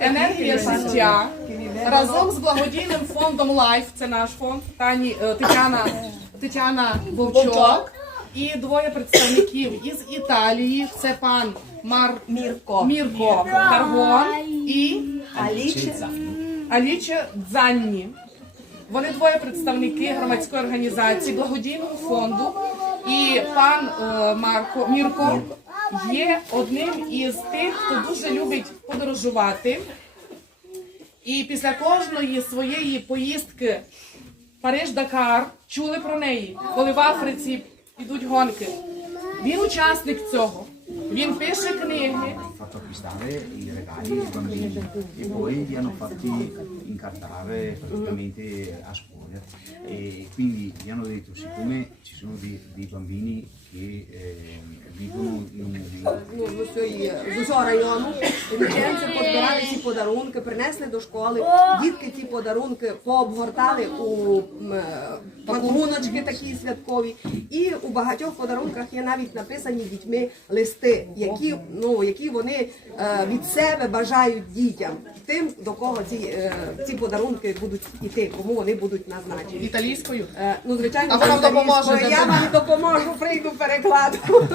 енергія життя разом з благодійним фондом Лайф, це наш фонд, Тані е, Тетяна, Тетяна Вовчок. І двоє представників із Італії. Це пан Мар Мірко. Мірко Таргон і Аліче. Аліче Дзанні. Вони двоє представники громадської організації, благодійного фонду. І пан е, Марко Мірко є одним із тих, хто дуже любить подорожувати. І після кожної своєї поїздки Париж-Дакар чули про неї, коли в Африці йдуть гонки. Він учасник цього. Він пише книги. Un Ну, з усього району річенці позбирали ці подарунки, принесли до школи. Дітки ті подарунки пообгортали у е, пакуночки такі святкові. І у багатьох подарунках є навіть написані дітьми листи, які, ну, які вони е, від себе бажають дітям, тим, до кого ці, е, ці подарунки будуть іти, кому вони будуть назначені. Італійською. Е, Ну, звичайно, А італійською. допоможете? Я вам допоможу, прийду перекладку.